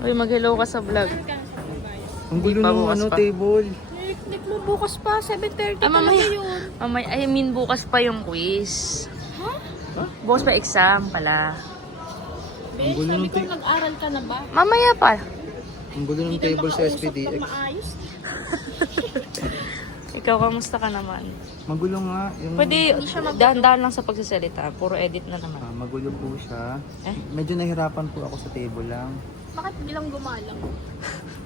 Uy, mag-hello ka sa vlog. Ang gulo ng bukas ano, pa. table. Click mo bukas pa, 7:30 mamaya. yun. I mean, bukas pa yung quiz. Bukas pa exam pala. Be, gulo sabi ng ko nag-aral ka na ba? Mamaya pa. Ang gulo ng Hindi tayo table sa makausap SPDX. ng maayos. Ikaw, kamusta ka naman? Magulo nga. Yung, Pwede, dahan-dahan lang sa pagsasalita. Puro edit na naman. magulo po siya. Eh? Medyo nahirapan po ako sa table lang. Bakit bilang gumalang?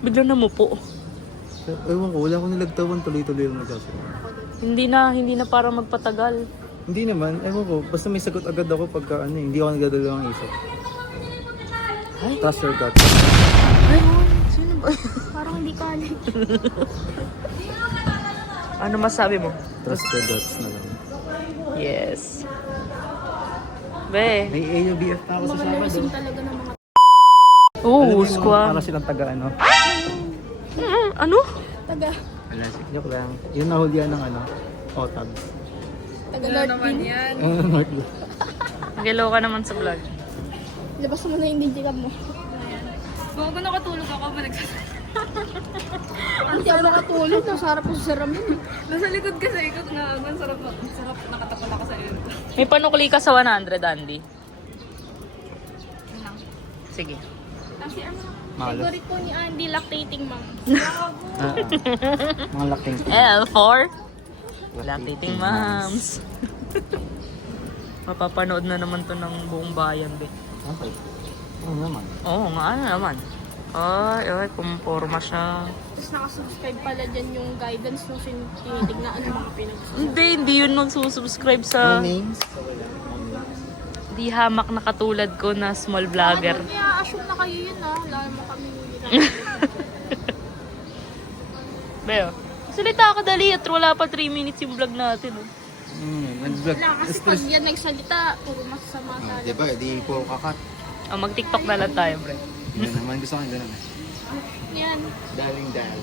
Bigla na mo po. Ewan ko, wala akong nilagtawan. Tuloy-tuloy yung nagsasabi. Hindi na para magpatagal. Hindi naman, ewan ko. Basta may sagot agad ako pagka ano, hindi ako nagdadalawang isip. Trust your gut. Sino ba? Parang hindi ka alam. Ano masabi mo? Trust your guts na lang. Yes. Be. May AUBF pa ako sa Mga Sabado. nursing talaga ng mga Oo, Alam mo yung squad. Para silang taga ano. Ano? taga Wala, joke lang. Yung nahulyan ng ano, OTAB. North Pin. Mag-hello ka naman sa vlog. Labas mo na yung digicam mo. Bago nakatulog ako, nagsasalita. Hindi ako makatulog, nasa harap ko sa saramin. Nasa likod kasi ikot na, ang sarap nakatapon ako sa iyo. May panukli ka sa 100, Andy. Sige. Kasi ano, Malas. favorite ko ni Andy, lactating mom. Mga laking. L4. Lactating moms. Mapapanood na naman to ng buong bayan, be. Okay. Ano naman? Oo nga, ano naman. Ay, pumporma siya. Tapos nakasubscribe pala dyan yung guidance nung tinitignan ang mga pinagsusunod. Hindi yun magsusubscribe sa... No names? Di hamak na katulad ko na small vlogger. Ano, kaya assume na kayo yun ah. Lalo mo kami Beo, salita ka dali at wala pa 3 minutes yung vlog natin. Oh. Nag-vlog. Wala, kasi pag yan nagsalita, puro masama sa Diba, di po kakat. Oh, mag-tiktok na lang tayo, pre. Yun naman, gusto ko yung gano'n. yan. Daling dahil.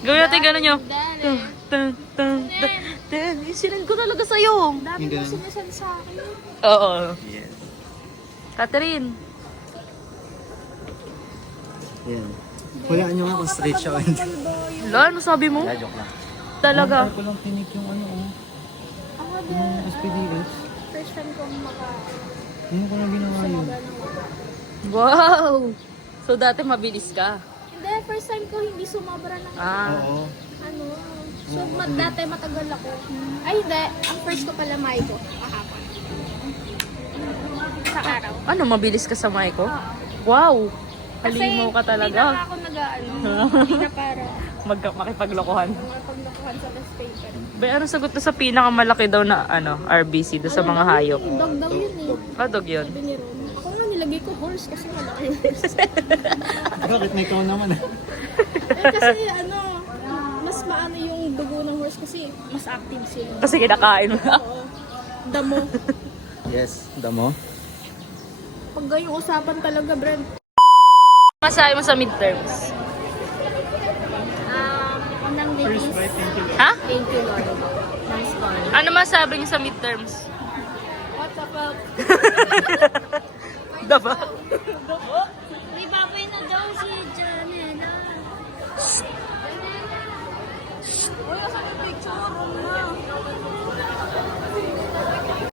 Gawin natin gano'n nyo. Dali. Sinend ko talaga sa'yo. Dami Yung mo ganun. sinasan sa akin. Oo. Yes. Catherine. Yan. Wala nyo nga kung straight siya. Wala, ano sabi mo? Joke lang. Talaga. Ako lang tinik yung ano, Ako yung SPDX. first time ko Hindi ko na ginawa yun. Wow! So dati mabilis ka. Hindi, first time ko hindi sumabra ng Oo. ano. So, dati matagal ako. Ay, hindi. Ang first ko pala, Maiko. Kahapon. Sa araw. Ano, mabilis ka sa mic ko? Oo. Wow! Kasi, Halimaw ka hindi talaga. na ako nag-ano. Hindi na para Makipaglokohan. mga pagnakuhan sa test paper. Ba, ano sagot na sa pinakamalaki daw na RBC doon sa mga hayop? Dog daw yun eh. Dog yun. Sabi ni Ron. Ako nga nilagay ko horse kasi malaki yung horse. Bakit na ikaw naman eh? Kasi ano, mas maano yung dugo ng horse kasi mas active sila. Kasi kinakain mo. Oo. Damo. Yes, damo. Pag gayong usapan talaga, Brent. Masabi mo sa midterms? Unang ladies, Ha? thank you Lord. Nice one. Ano masabi niyo sa midterms? What's up? Diba?